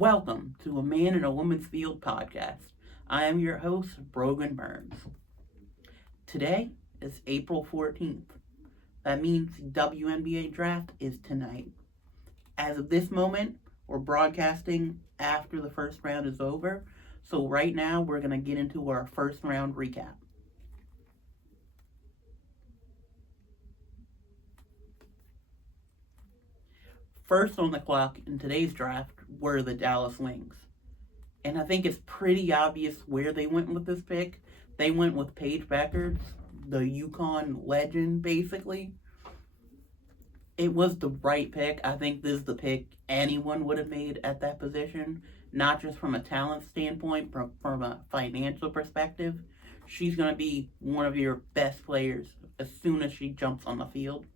Welcome to a Man and a Woman's Field podcast. I am your host, Brogan Burns. Today is April 14th. That means the WNBA Draft is tonight. As of this moment, we're broadcasting after the first round is over. So right now, we're going to get into our first round recap. First on the clock in today's draft were the Dallas Wings. And I think it's pretty obvious where they went with this pick. They went with Paige Beckers, the UConn legend, basically. It was the right pick. I think this is the pick anyone would have made at that position, not just from a talent standpoint, but from a financial perspective. She's going to be one of your best players as soon as she jumps on the field.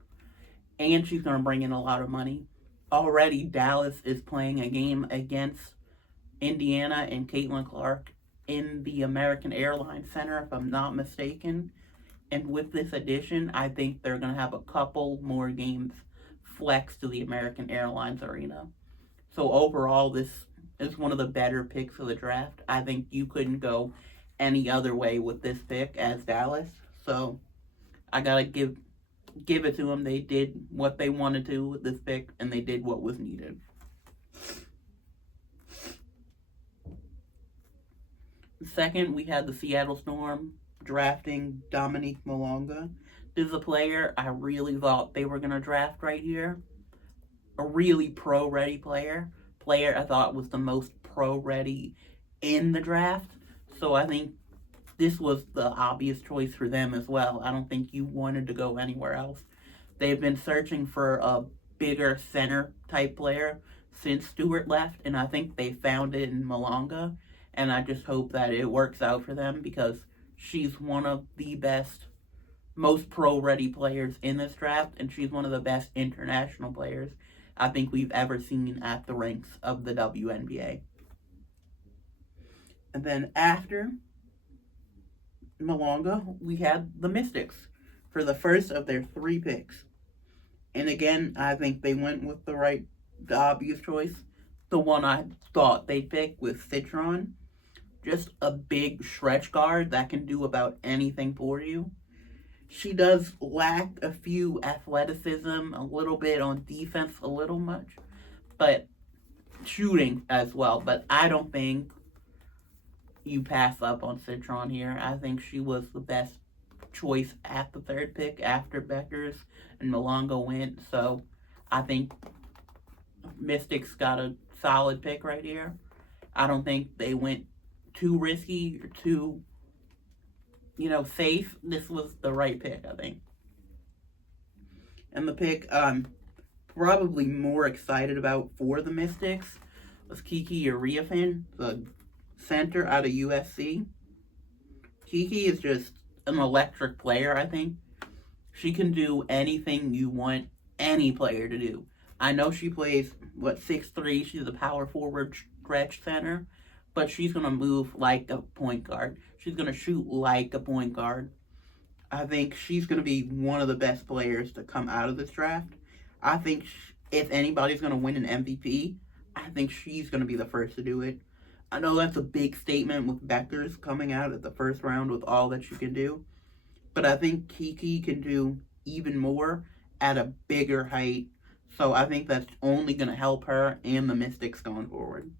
And she's going to bring in a lot of money. Already, Dallas is playing a game against Indiana and Caitlin Clark in the American Airlines Center, if I'm not mistaken. And with this addition, I think they're going to have a couple more games flexed to the American Airlines Arena. So overall, this is one of the better picks of the draft. I think you couldn't go any other way with this pick as Dallas. So I got to give it to them. They did what they wanted to with this pick, and they did what was needed. Second, we had the Seattle Storm drafting Dominique Malonga. This is a player I really thought they were going to draft right here. A really pro-ready player. Player I thought was the most pro-ready in the draft. So I think this was the obvious choice for them as well. I don't think you wanted to go anywhere else. They've been searching for a bigger center type player since Stewart left, and I think they found it in Malonga. And I just hope that it works out for them because she's one of the best, most pro-ready players in this draft, and she's one of the best international players I think we've ever seen at the ranks of the WNBA. And then after Malonga, we had the Mystics for the first of their 3 picks. And again, I think they went with the obvious choice. The one I thought they'd pick was Citron. Just a big stretch guard that can do about anything for you. She does lack a few athleticism, a little bit on defense, a little much, but shooting as well. But I don't think you pass up on Citron here. I think she was the best choice at the 3rd pick after Beckers and Malonga went. So I think Mystics got a solid pick right here. I don't think they went too risky or too, safe. This was the right pick, I think. And the pick I'm probably more excited about for the Mystics was Kiki Ariafin, the center out of USC. Kiki is just an electric player, I think. She can do anything you want any player to do. I know she plays, 6'3", she's a power forward stretch center, but she's going to move like a point guard. She's going to shoot like a point guard. I think she's going to be one of the best players to come out of this draft. I think if anybody's going to win an MVP, I think she's going to be the first to do it. I know that's a big statement with Beckers coming out at the first round with all that she can do. But I think Kiki can do even more at a bigger height. So I think that's only going to help her and the Mystics going forward.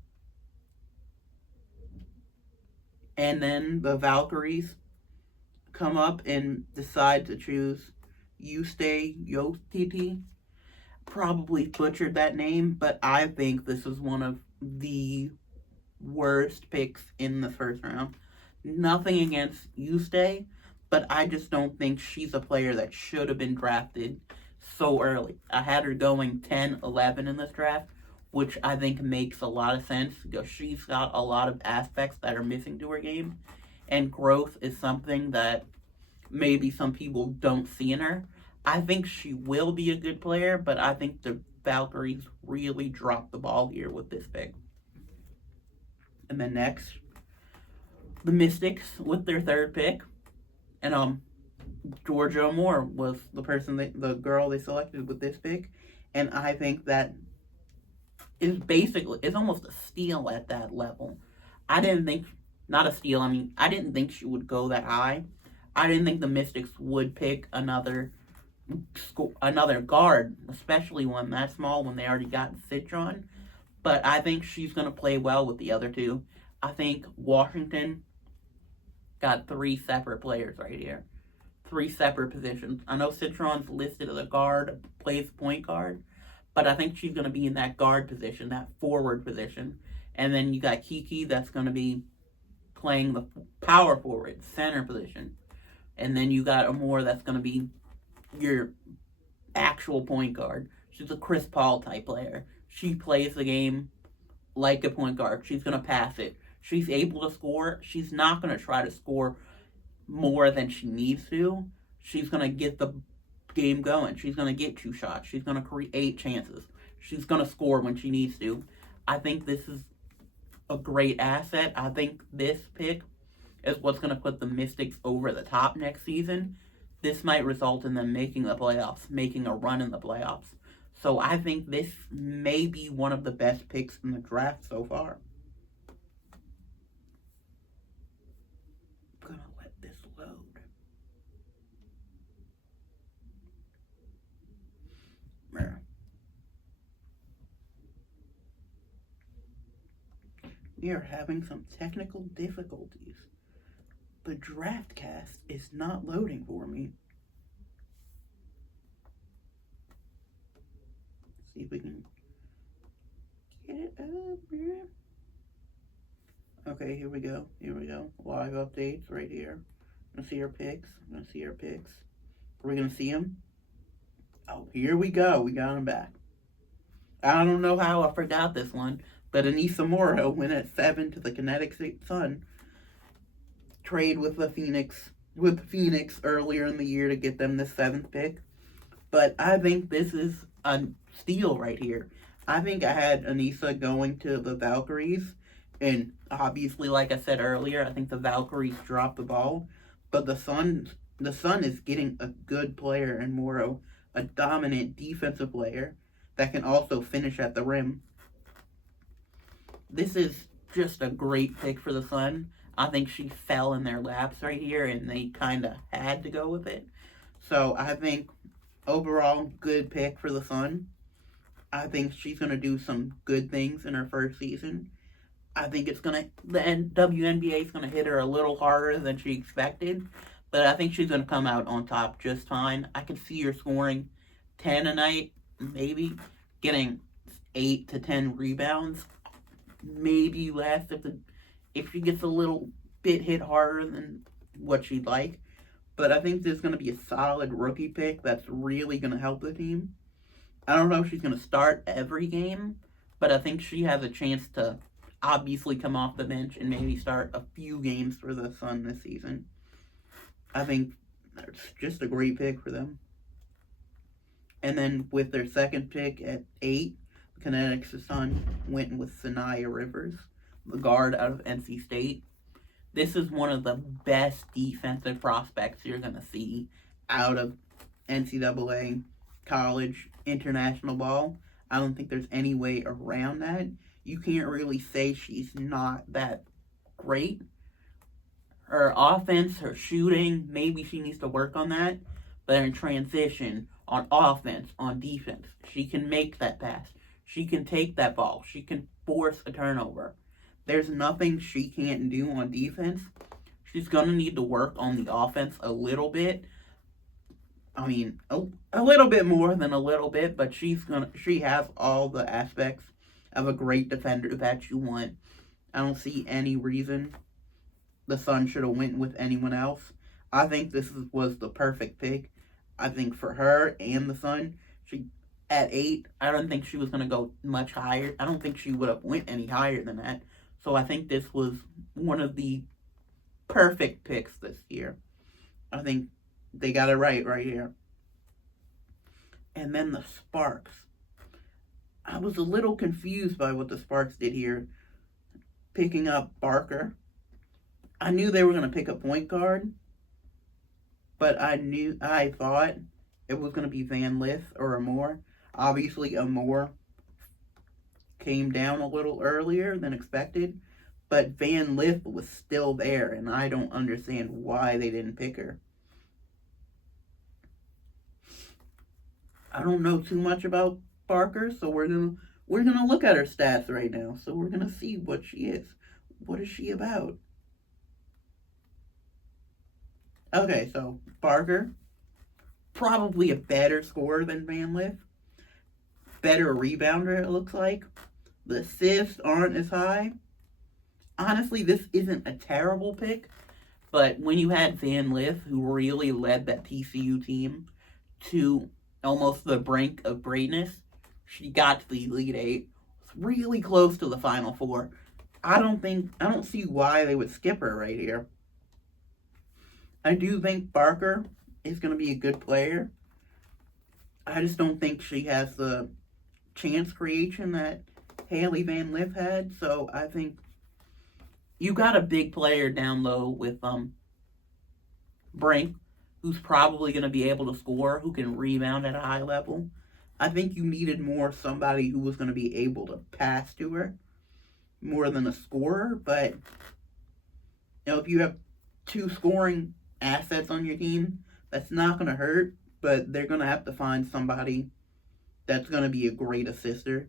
And then the Valkyries come up and decide to choose Yuste Yotiti. Probably butchered that name, but I think this is one of the worst picks in the first round. Nothing against Yuste, but I just don't think she's a player that should have been drafted so early. I had her going 10, 11 in this draft, which I think makes a lot of sense because she's got a lot of aspects that are missing to her game, and growth is something that maybe some people don't see in her. I think she will be a good player, but I think the Valkyries really dropped the ball here with this pick. And then next, the Mystics with their 3rd pick, and Georgia Moore was the girl they selected with this pick, and I think that it's almost a steal at that level. I didn't think, not a steal, I mean, I didn't think she would go that high. I didn't think the Mystics would pick another guard, especially one that small when they already got Citron. But I think she's going to play well with the other two. I think Washington got three separate players right here. Three separate positions. I know Citron's listed as a guard, plays point guard, but I think she's going to be in that guard position, that forward position. And then you got Kiki that's going to be playing the power forward, center position. And then you got Amore that's going to be your actual point guard. She's a Chris Paul type player. She plays the game like a point guard. She's going to pass it. She's able to score. She's not going to try to score more than she needs to. She's going to get the game going. She's going to get two shots. She's going to create chances. She's going to score when she needs to. I think this is a great asset. I think this pick is what's going to put the Mystics over the top next season. This might result in them making the playoffs, making a run in the playoffs. So I think this may be one of the best picks in the draft so far. I'm going to let this load. We are having some technical difficulties. The draft cast is not loading for me. Let's see if we can get it up here. Okay, here we go. Live updates right here. I'm gonna see our picks. Are we gonna see them? Oh, here we go. We got them back. I don't know how I forgot this one, but Anissa Morrow went at 7 to the Kinetic Sun. Trade with Phoenix earlier in the year to get them the 7th pick. But I think this is a steal right here. I think I had Anissa going to the Valkyries, and obviously, like I said earlier, I think the Valkyries dropped the ball. But the Sun is getting a good player in Morrow, a dominant defensive player that can also finish at the rim. This is just a great pick for the Sun. I think she fell in their laps right here, and they kind of had to go with it. So I think overall, good pick for the Sun. I think she's going to do some good things in her first season. I think the WNBA is going to hit her a little harder than she expected, but I think she's going to come out on top just fine. I could see her scoring 10 a night, maybe getting 8 to 10 rebounds, maybe less if she gets a little bit hit harder than what she'd like. But I think this is going to be a solid rookie pick that's really going to help the team. I don't know if she's going to start every game, but I think she has a chance to obviously come off the bench and maybe start a few games for the Sun this season. I think it's just a great pick for them. And then with their second pick at 8, the Kinetic Sun went with Sanaya Rivers, the guard out of NC State. This is one of the best defensive prospects you're going to see out of NCAA, college, international ball. I don't think there's any way around that. You can't really say she's not that great. Her offense, her shooting, maybe she needs to work on that. But in transition, on offense, on defense, she can make that pass. She can take that ball. She can force a turnover. There's nothing she can't do on defense. She's going to need to work on the offense a little bit. I mean, a little bit more than a little bit, but she has all the aspects of a great defender that you want. I don't see any reason the Sun should have went with anyone else. I think this was the perfect pick. I think for her and the Sun, at 8, I don't think she was going to go much higher. I don't think she would have went any higher than that. So I think this was one of the perfect picks this year. I think they got it right here. And then the Sparks. I was a little confused by what the Sparks did here, picking up Barker. I knew they were going to pick a point guard, but I thought it was going to be Van Lith or Amore. Obviously, Amore came down a little earlier than expected, but Van Lith was still there, and I don't understand why they didn't pick her. I don't know too much about Parker, so we're gonna look at her stats right now. So we're gonna see what she is. What is she about? Okay, so Parker, probably a better scorer than Van Lith. Better rebounder, it looks like. The assists aren't as high. Honestly, this isn't a terrible pick, but when you had Van Lith, who really led that TCU team to almost the brink of greatness, she got to the Elite Eight, really close to the Final Four. I don't see why they would skip her right here. I do think Barker is going to be a good player. I just don't think she has the chance creation that Haley Van Lith had. So I think you got a big player down low with Brink, who's probably going to be able to score, who can rebound at a high level. I think you needed more somebody who was going to be able to pass to her more than a scorer. But if you have two scoring assets on your team, that's not going to hurt, but they're going to have to find somebody that's going to be a great assister,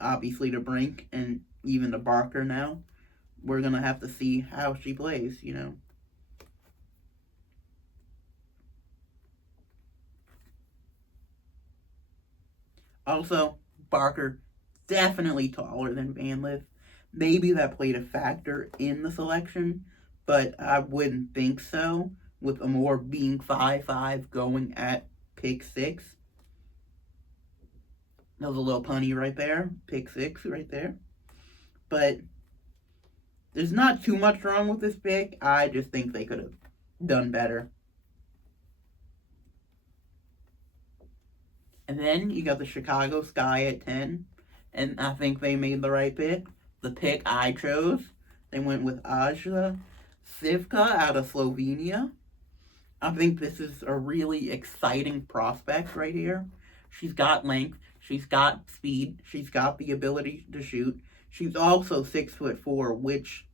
obviously to Brink and even to Barker now. We're going to have to see how she plays, Also, Barker, definitely taller than Van Lith. Maybe that played a factor in the selection, but I wouldn't think so, with Amore being 5'5", going at pick 6. That was a little punny right there. Pick 6 right there. But there's not too much wrong with this pick. I just think they could have done better. And then you got the Chicago Sky at 10. And I think they made the right pick. The pick I chose, they went with Aja Sivka out of Slovenia. I think this is a really exciting prospect right here. She's got length. She's got speed. She's got the ability to shoot. She's also 6'4", which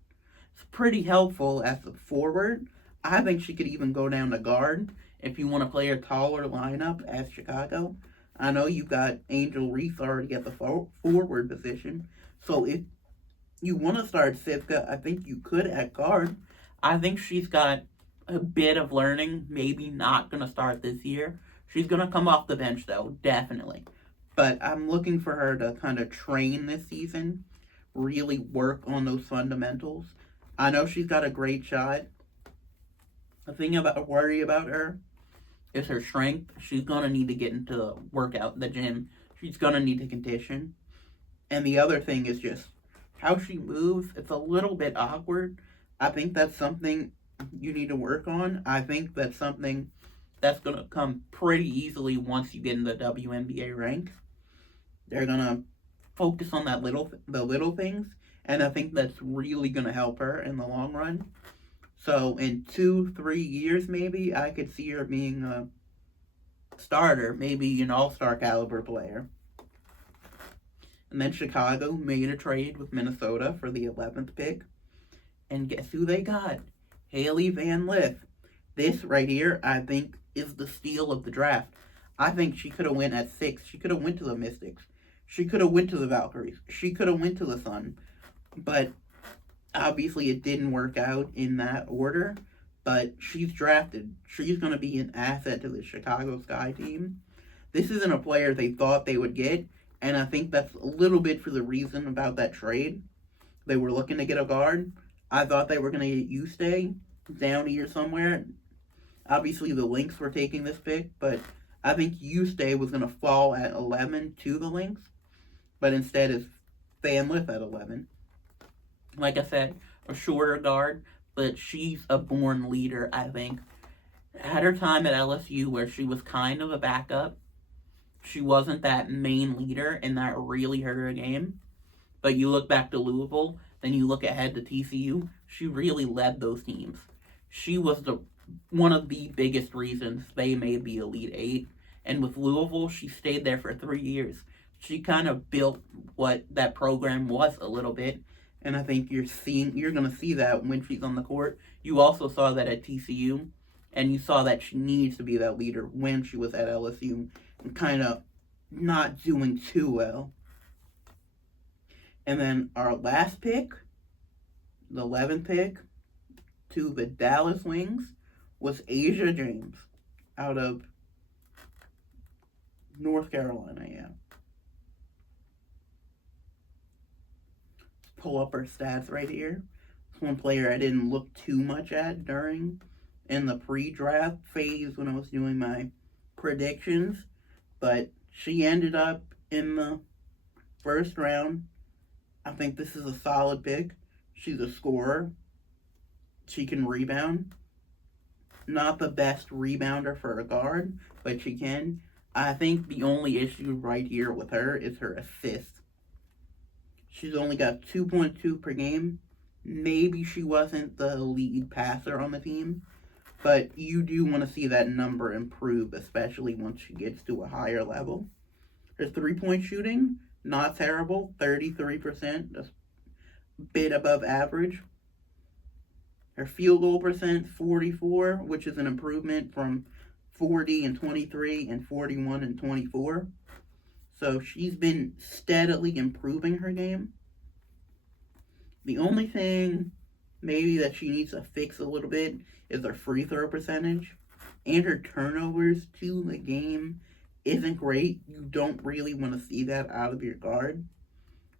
is pretty helpful as a forward. I think she could even go down to guard if you want to play a taller lineup as Chicago. I know you've got Angel Reese already at the forward position. So if you want to start Sivka, I think you could at guard. I think she's got a bit of learning. Maybe not going to start this year. She's going to come off the bench, though, definitely. But I'm looking for her to kind of train this season, really work on those fundamentals. I know she's got a great shot. The thing about worry about her is her strength. She's going to need to get into the workout, the gym. She's going to need to condition. And the other thing is just how she moves. It's a little bit awkward. I think that's something you need to work on. I think that's something that's going to come pretty easily once you get in the WNBA ranks. They're going to focus on the little things, and I think that's really going to help her in the long run. So in 2-3 years, maybe, I could see her being a starter, maybe an all-star caliber player. And then Chicago made a trade with Minnesota for the 11th pick. And guess who they got? Haley Van Lith. This right here, I think, is the steal of the draft. I think she could have went at 6. She could have went to the Mystics. She could have went to the Valkyries. She could have went to the Sun. But obviously it didn't work out in that order. But she's drafted. She's going to be an asset to the Chicago Sky team. This isn't a player they thought they would get. And I think that's a little bit for the reason about that trade. They were looking to get a guard. I thought they were going to get Ustay down here somewhere. Obviously, the Lynx were taking this pick, but I think Ustay was going to fall at 11 to the Lynx, but instead it's Van Lith at 11. Like I said, a shorter guard, but she's a born leader, I think. At her time at LSU, where she was kind of a backup, she wasn't that main leader, and that really hurt her game. But you look back to Louisville, then you look ahead to TCU, she really led those teams. She was one of the biggest reasons they made the Elite Eight. And with Louisville, she stayed there for 3 years. she kind of built what that program was a little bit. And I think you're gonna see that when she's on the court. You also saw that at TCU, and you saw that she needs to be that leader when she was at LSU, and kind of not doing too well. And then our last pick, the 11th pick, to the Dallas Wings, was Asia James, out of North Carolina. Yeah. Pull up her stats right here. It's one player I didn't look too much at in the pre-draft phase when I was doing my predictions, but she ended up in the first round. I think this is a solid pick. She's a scorer. She can rebound. Not the best rebounder for a guard, but she can. I think the only issue right here with her is her assists. She's only got 2.2 per game. Maybe she wasn't the lead passer on the team, but you do want to see that number improve, especially once she gets to a higher level. Her three-point shooting, not terrible, 33%, just a bit above average. Her field goal percent, 44, which is an improvement from 40 and 23 and 41 and 24. So she's been steadily improving her game. The only thing maybe that she needs to fix a little bit is her free throw percentage. And her turnovers to the game isn't great. You don't really want to see that out of your guard.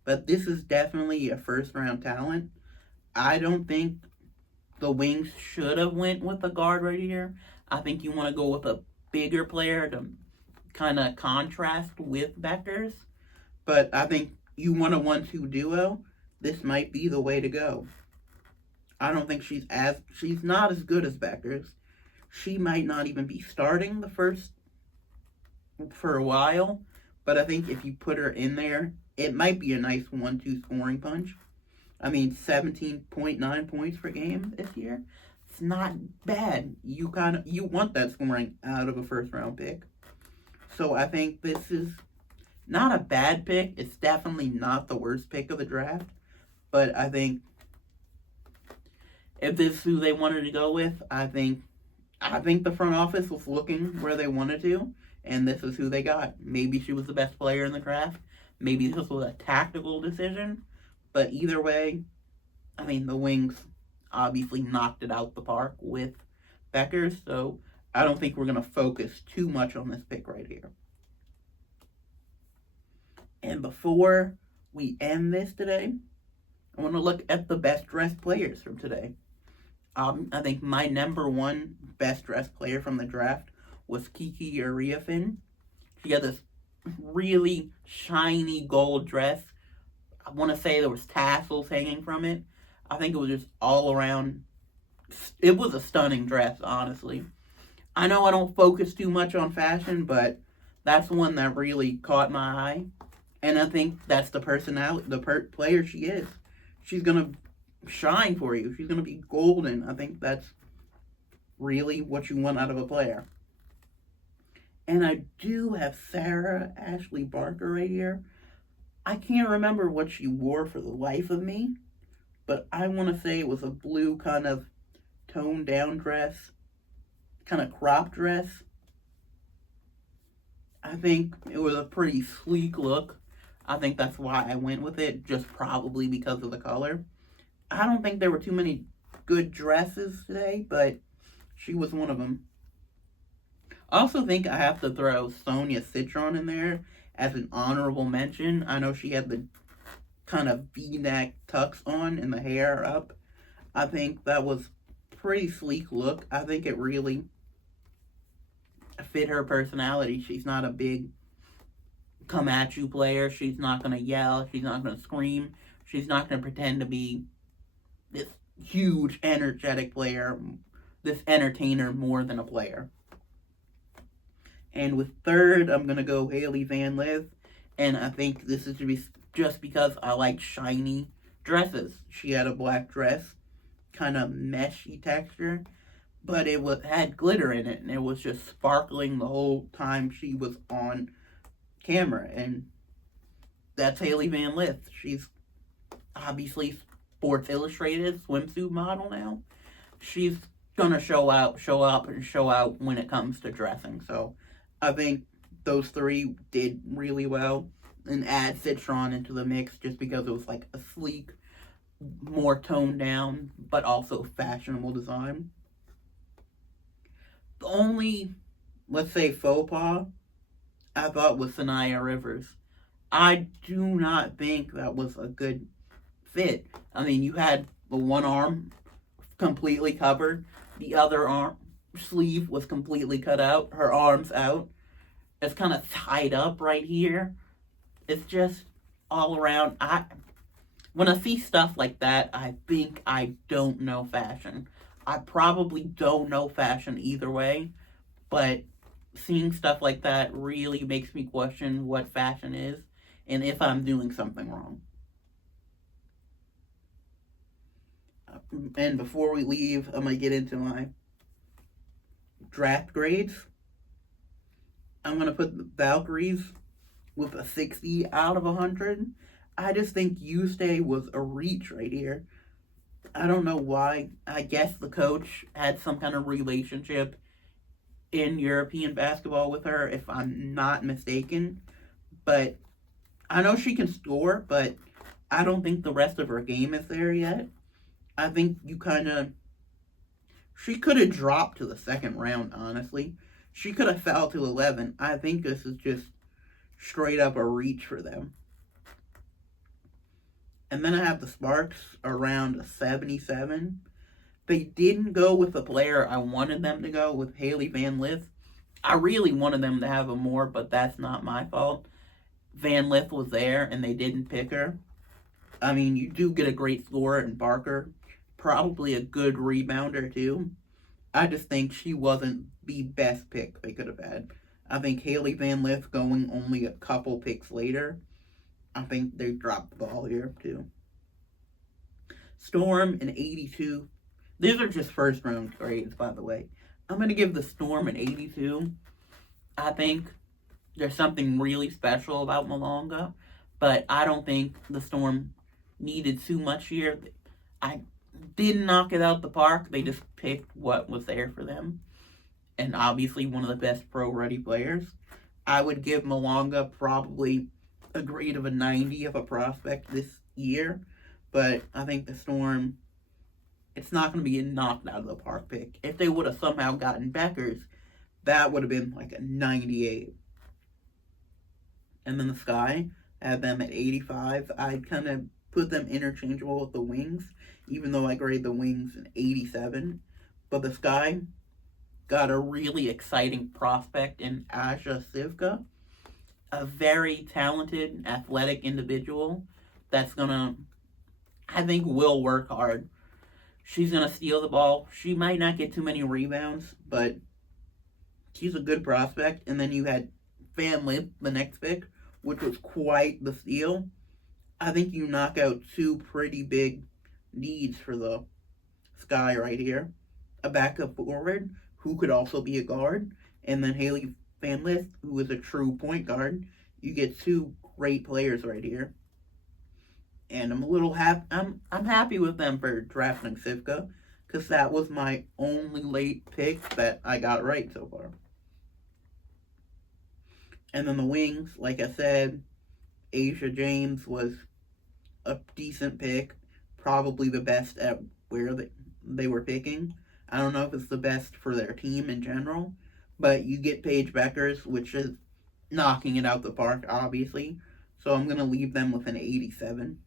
But this is definitely a first round talent. I don't think the Wings should have went with a guard right here. I think you want to go with a bigger player to kind of contrast with Beckers. But I think you want a 1-2 duo. This might be the way to go. I don't think she's not as good as Beckers. She might not even be starting for a while. But I think if you put her in there, it might be a nice 1-2 scoring punch. I mean, 17.9 points per game this year. It's not bad. You want that scoring out of a first round pick. So I think this is not a bad pick. It's definitely not the worst pick of the draft. But I think if this is who they wanted to go with, I think the front office was looking where they wanted to, and this is who they got. Maybe she was the best player in the draft. Maybe this was a tactical decision. But either way, I mean, the Wings obviously knocked it out the park with Beckers, so I don't think we're going to focus too much on this pick right here. And before we end this today, I want to look at the best dressed players from today. I think my number one best dressed player from the draft was Kiki Ariafin. She had this really shiny gold dress. I want to say there was tassels hanging from it. I think it was just all around. It was a stunning dress, honestly. I know I don't focus too much on fashion, but that's one that really caught my eye. And I think that's the personality, player she is. She's going to shine for you. She's going to be golden. I think that's really what you want out of a player. And I do have Sarah Ashley Barker right here. I can't remember what she wore for the life of me, but I want to say it was a blue kind of toned down dress, kind of crop dress. I think it was a pretty sleek look. I think that's why I went with it, just probably because of the color. I don't think there were too many good dresses today, but she was one of them. I also think I have to throw Sonia Citron in there as an honorable mention. I know she had the kind of V-neck tux on and the hair up. I think that was pretty sleek look. I think it really fit her personality. She's not a big come at you player. She's not going to yell. She's not going to scream. She's not going to pretend to be this huge, energetic player, this entertainer more than a player. And with third, I'm going to go Haley Van Lith. And I think this is just because I like shiny dresses. She had a black dress, kind of meshy texture, but it had glitter in it, and it was just sparkling the whole time she was on camera. And that's Haley Van Lith. She's obviously Sports Illustrated swimsuit model now. She's gonna show up, and show out when it comes to dressing. So I think those three did really well, and add Citron into the mix just because it was like a sleek, more toned down, but also fashionable design. The only, let's say, faux pas I thought was Sanaya Rivers. I do not think that was a good fit. I mean, you had the one arm completely covered, the other arm sleeve was completely cut out, her arms out. It's kind of tied up right here. It's just all around. When I see stuff like that, I think I don't know fashion. I probably don't know fashion either way, but seeing stuff like that really makes me question what fashion is and if I'm doing something wrong. And before we leave, I'm going to get into my draft grades. I'm going to put the Valkyries with a 60 out of 100. I just think Tuesday was a reach right here. I don't know why. I guess the coach had some kind of relationship in European basketball with her, if I'm not mistaken. But I know she can score, but I don't think the rest of her game is there yet. I think she could have dropped to the second round, honestly. She could have fell to 11. I think this is just straight up a reach for them. And then I have the Sparks around a 77. They didn't go with the player I wanted them to go with, Haley Van Lith. I really wanted them to have a more, but that's not my fault. Van Lith was there and they didn't pick her. I mean, you do get a great scorer in Barker. Probably a good rebounder too. I just think she wasn't the best pick they could have had. I think Haley Van Lith going only a couple picks later. I think they dropped the ball here too. Storm an 82. These are just first round grades, by the way. I'm going to give the Storm an 82. I think there's something really special about Malonga, but I don't think the Storm needed too much here. I didn't knock it out the park. They just picked what was there for them. And obviously one of the best pro-ready players. I would give Malonga probably a grade of a 90 of a prospect this year. But I think the Storm, it's not going to be a knocked out of the park pick. If they would have somehow gotten Beckers, that would have been like a 98. And then the Sky, I had them at 85. I'd kind of put them interchangeable with the Wings, even though I grade the Wings an 87. But the Sky got a really exciting prospect in Aja Sivka, a very talented, athletic individual that's going to, I think, will work hard. She's going to steal the ball. She might not get too many rebounds, but she's a good prospect. And then you had Van Lith, the next pick, which was quite the steal. I think you knock out two pretty big needs for the Sky right here. A backup forward, who could also be a guard, and then Haley Van Lith, who is a true point guard. You get two great players right here. And I'm a little happy. I'm happy with them for drafting Sivka, because that was my only late pick that I got right so far. And then the Wings, like I said, Asia James was a decent pick, probably the best at where they were picking. I don't know if it's the best for their team in general, but you get Paige Beckers, which is knocking it out the park, obviously. So I'm going to leave them with an 87.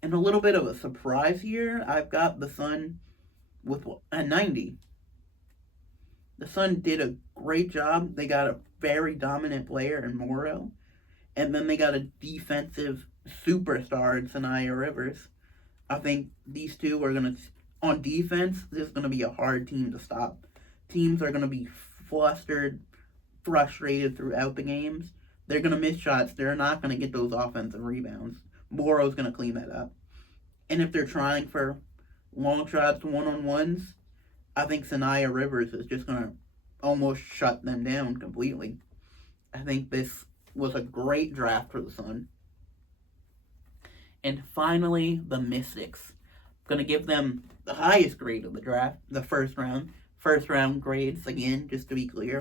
And a little bit of a surprise here, I've got the Sun with a 90. The Sun did a great job. They got a very dominant player in Morrow. And then they got a defensive superstar in Sanaya Rivers. I think these two are going to, on defense, this is going to be a hard team to stop. Teams are going to be flustered, frustrated throughout the games. They're going to miss shots. They're not going to get those offensive rebounds. Morrow's going to clean that up. And if they're trying for long shots, one-on-ones, I think Sanaya Rivers is just going to almost shut them down completely. I think this was a great draft for the Sun. And finally, the Mystics. I'm going to give them the highest grade of the draft, the first round. First round grades, again, just to be clear.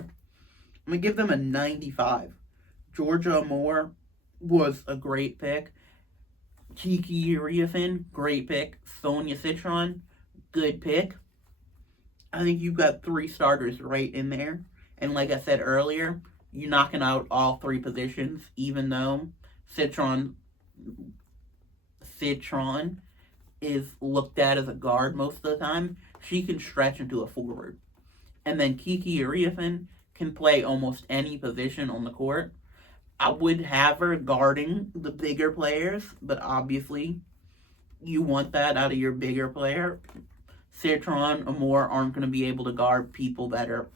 I'm going to give them a 95. Georgia Moore was a great pick. Kiki Riafin, great pick. Sonia Citron, good pick. I think you've got 3 starters right in there. And like I said earlier, you're knocking out all 3 positions, even though Citron is looked at as a guard most of the time. She can stretch into a forward. And then Kiki Riafin can play almost any position on the court. I would have her guarding the bigger players, but obviously you want that out of your bigger player. Citron or Moore aren't going to be able to guard people that are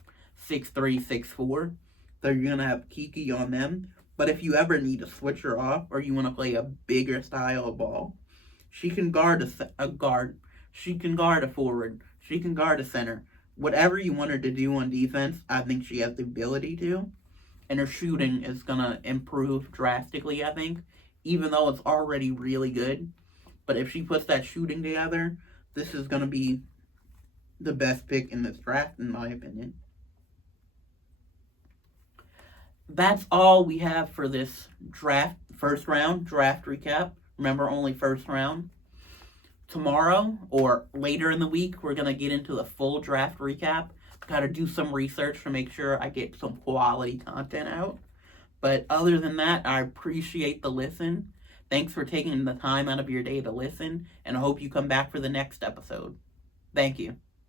6'3", 6'4". They're going to have Kiki on them. But if you ever need to switch her off or you want to play a bigger style of ball, she can guard a guard. She can guard a forward. She can guard a center. Whatever you want her to do on defense, I think she has the ability to. And her shooting is going to improve drastically, I think, even though it's already really good. But if she puts that shooting together, this is going to be the best pick in this draft, in my opinion. That's all we have for this draft, first round draft recap. Remember, only first round. Tomorrow or later in the week, we're going to get into the full draft recap. Got to do some research to make sure I get some quality content out. But other than that, I appreciate the listen. Thanks for taking the time out of your day to listen, and I hope you come back for the next episode. Thank you.